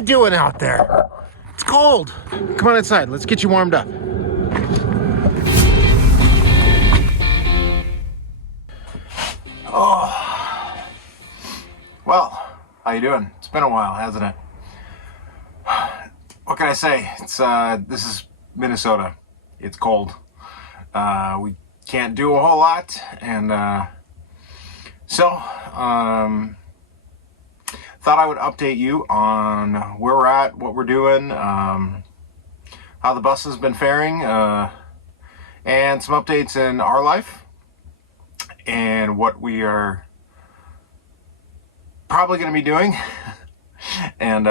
you doing out there? It's cold. Come on inside. Let's get you warmed up. Oh. Well, how you doing? It's been a while, hasn't it? What can I say? This is Minnesota. It's cold. We can't do a whole lot, and thought I would update you on where we're at, what we're doing, how the bus has been faring, and some updates in our life, and what we are probably going to be doing. And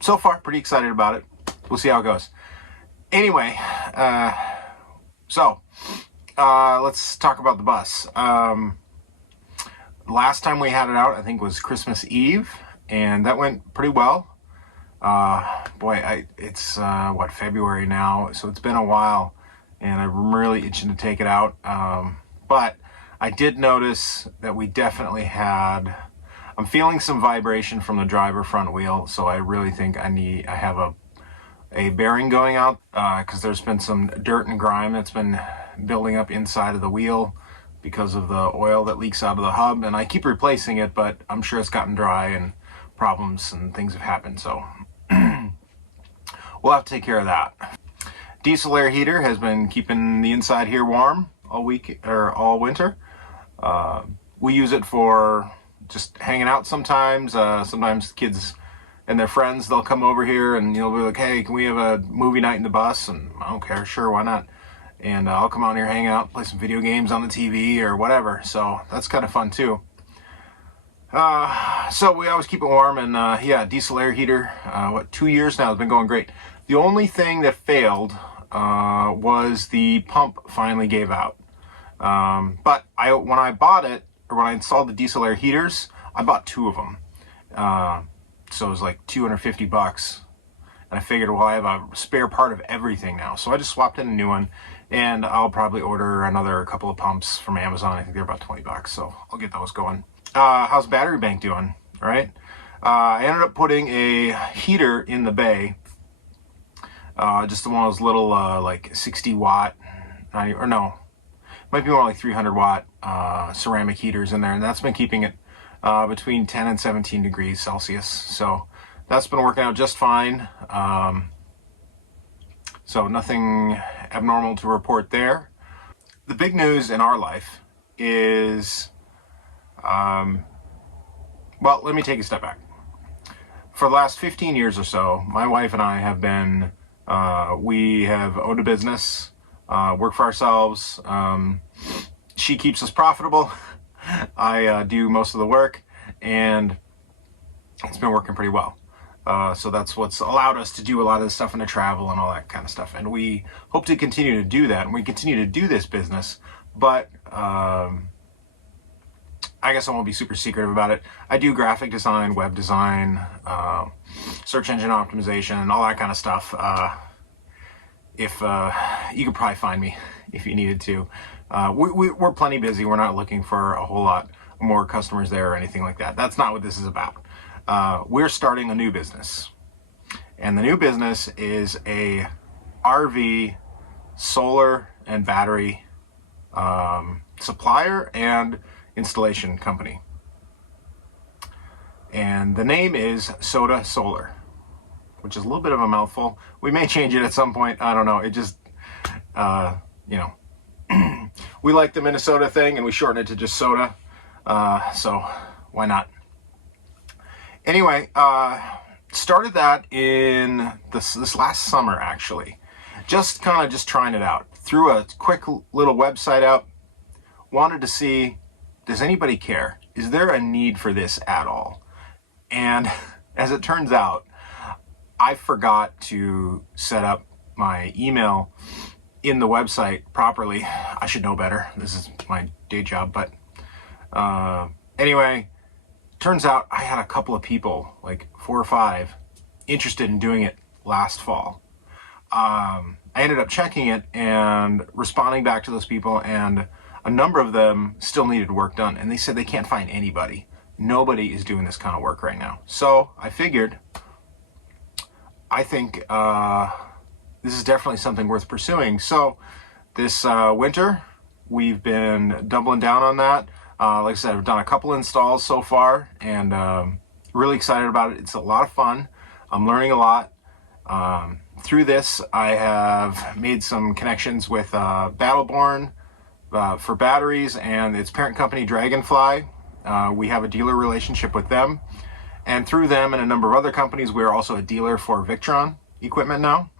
so far, pretty excited about it. We'll see how it goes. Anyway, let's talk about the bus. Last time we had it out, I think, was Christmas Eve, and that went pretty well. It's February now, so it's been a while, and I'm really itching to take it out. But I did notice that we definitely I'm feeling some vibration from the driver front wheel, so I really think I have a bearing going out, because there's been some dirt and grime that's been building up inside of the wheel because of the oil that leaks out of the hub, and I keep replacing it, but I'm sure it's gotten dry and problems and things have happened, so we'll have to take care of that. Diesel air heater has been keeping the inside here warm all winter. We use it for just hanging out sometimes. Sometimes kids and their friends, they'll come over here and you'll be like, hey, can we have a movie night in the bus? And I don't care, sure, why not? And I'll come out here, hang out, play some video games on the TV or whatever. So that's kind of fun too. So we always keep it warm, and diesel air heater, 2 years now, it's been going great. The only thing that failed was the pump finally gave out. But when I bought it, or when I installed the diesel air heaters, I bought 2 of them. So it was like $250. And I figured, well, I have a spare part of everything now. So I just swapped in a new one, and I'll probably order another couple of pumps from Amazon. I think they're about $20, so I'll get those going. How's battery bank doing? All right. I ended up putting a heater in the bay, just one of those little like 60 watt, might be more like 300 watt ceramic heaters in there, and that's been keeping it between 10 and 17 degrees Celsius. So that's been working out just fine. So nothing abnormal to report there. The big news in our life is, well, let me take a step back. For the last 15 years or so, my wife and I have been, we have owned a business, work for ourselves. She keeps us profitable. I do most of the work, and it's been working pretty well. So that's what's allowed us to do a lot of the stuff and to travel and all that kind of stuff. And we hope to continue to do that, and we continue to do this business, but I guess I won't be super secretive about it. I do graphic design, web design, search engine optimization, and all that kind of stuff. If you could probably find me if you needed to. We're plenty busy. We're not looking for a whole lot more customers there or anything like that. That's not what this is about. We're starting a new business, and the new business is a RV solar and battery supplier and installation company. And the name is Soda Solar, which is a little bit of a mouthful. We may change it at some point. I don't know. It just, we like the Minnesota thing, and we shorten it to just soda. So why not? Anyway, started that in this last summer, actually. Just trying it out. Threw a quick little website up. Wanted to see, does anybody care? Is there a need for this at all? And as it turns out, I forgot to set up my email in the website properly. I should know better. This is my day job, but anyway, turns out I had a couple of people, like 4 or 5, interested in doing it last fall. I ended up checking it and responding back to those people, and a number of them still needed work done, and they said they can't find anybody. Nobody is doing this kind of work right now. So I figured, I think this is definitely something worth pursuing. So this winter, we've been doubling down on that. Like I said, I've done a couple installs so far, and really excited about it. It's a lot of fun. I'm learning a lot. Through this, I have made some connections with Battleborn for batteries and its parent company, Dragonfly. We have a dealer relationship with them. And through them and a number of other companies, we are also a dealer for Victron equipment now.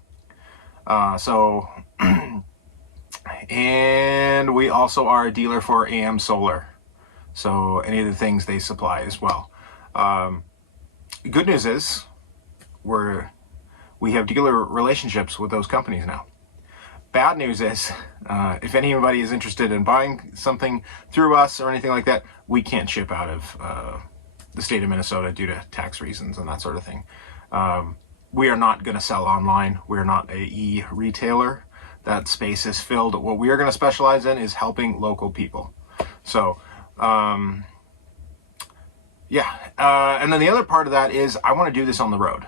And we also are a dealer for AM Solar. So any of the things they supply as well. Good news is we have dealer relationships with those companies now. Bad news is, if anybody is interested in buying something through us or anything like that, we can't ship out of the state of Minnesota due to tax reasons and that sort of thing. We are not going to sell online. We're not a e-retailer. That space is filled. What we are going to specialize in is helping local people. So, yeah. And then the other part of that is I want to do this on the road.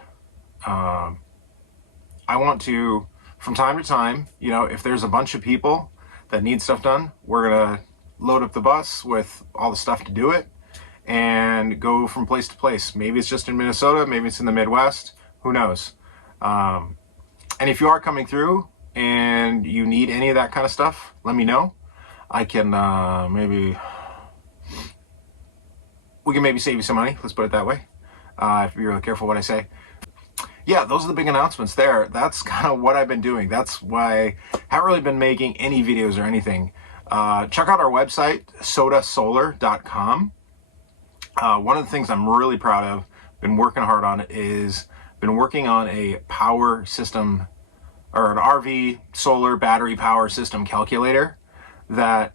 I want to, from time to time, you know, if there's a bunch of people that need stuff done, we're going to load up the bus with all the stuff to do it and go from place to place. Maybe it's just in Minnesota, maybe it's in the Midwest, who knows. And if you are coming through and you need any of that kind of stuff, let me know. I can we can maybe save you some money, let's put it that way, if you're really careful what I say. Yeah, those are the big announcements there. That's kind of what I've been doing. That's why I haven't really been making any videos or anything. Check out our website, sodasolar.com. One of the things I'm really proud of, been working hard on, is been working on a power system, or an RV solar battery power system calculator that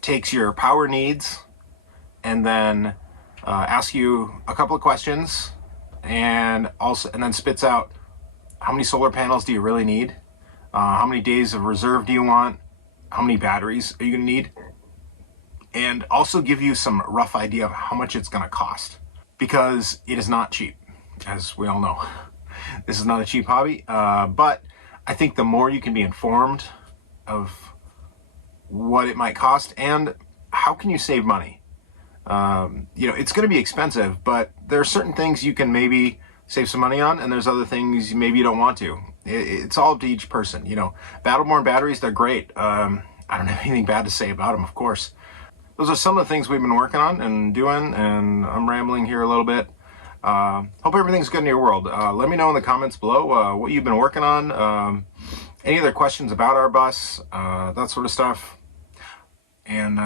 takes your power needs and then asks you a couple of questions, and then spits out how many solar panels do you really need, how many days of reserve do you want, how many batteries are you gonna need, and also give you some rough idea of how much it's gonna cost, because it is not cheap, as we all know. This is not a cheap hobby, but I think the more you can be informed of what it might cost and how can you save money. You know, it's going to be expensive, but there are certain things you can maybe save some money on, and there's other things maybe you don't want to. It's all up to each person. You know, Battleborn batteries, they're great. I don't have anything bad to say about them, of course. Those are some of the things we've been working on and doing, and I'm rambling here a little bit. Hope everything's good in your world. Let me know in the comments below what you've been working on, any other questions about our bus, that sort of stuff. And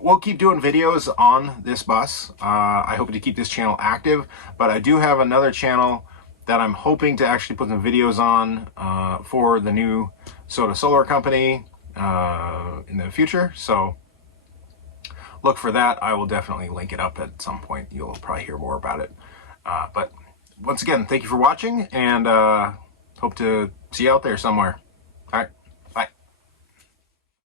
we'll keep doing videos on this bus. I hope to keep this channel active, but I do have another channel that I'm hoping to actually put some videos on for the new Soda Solar company in the future. So look for that. I will definitely link it up at some point. You'll probably hear more about it. But once again, thank you for watching, and hope to see you out there somewhere. All right.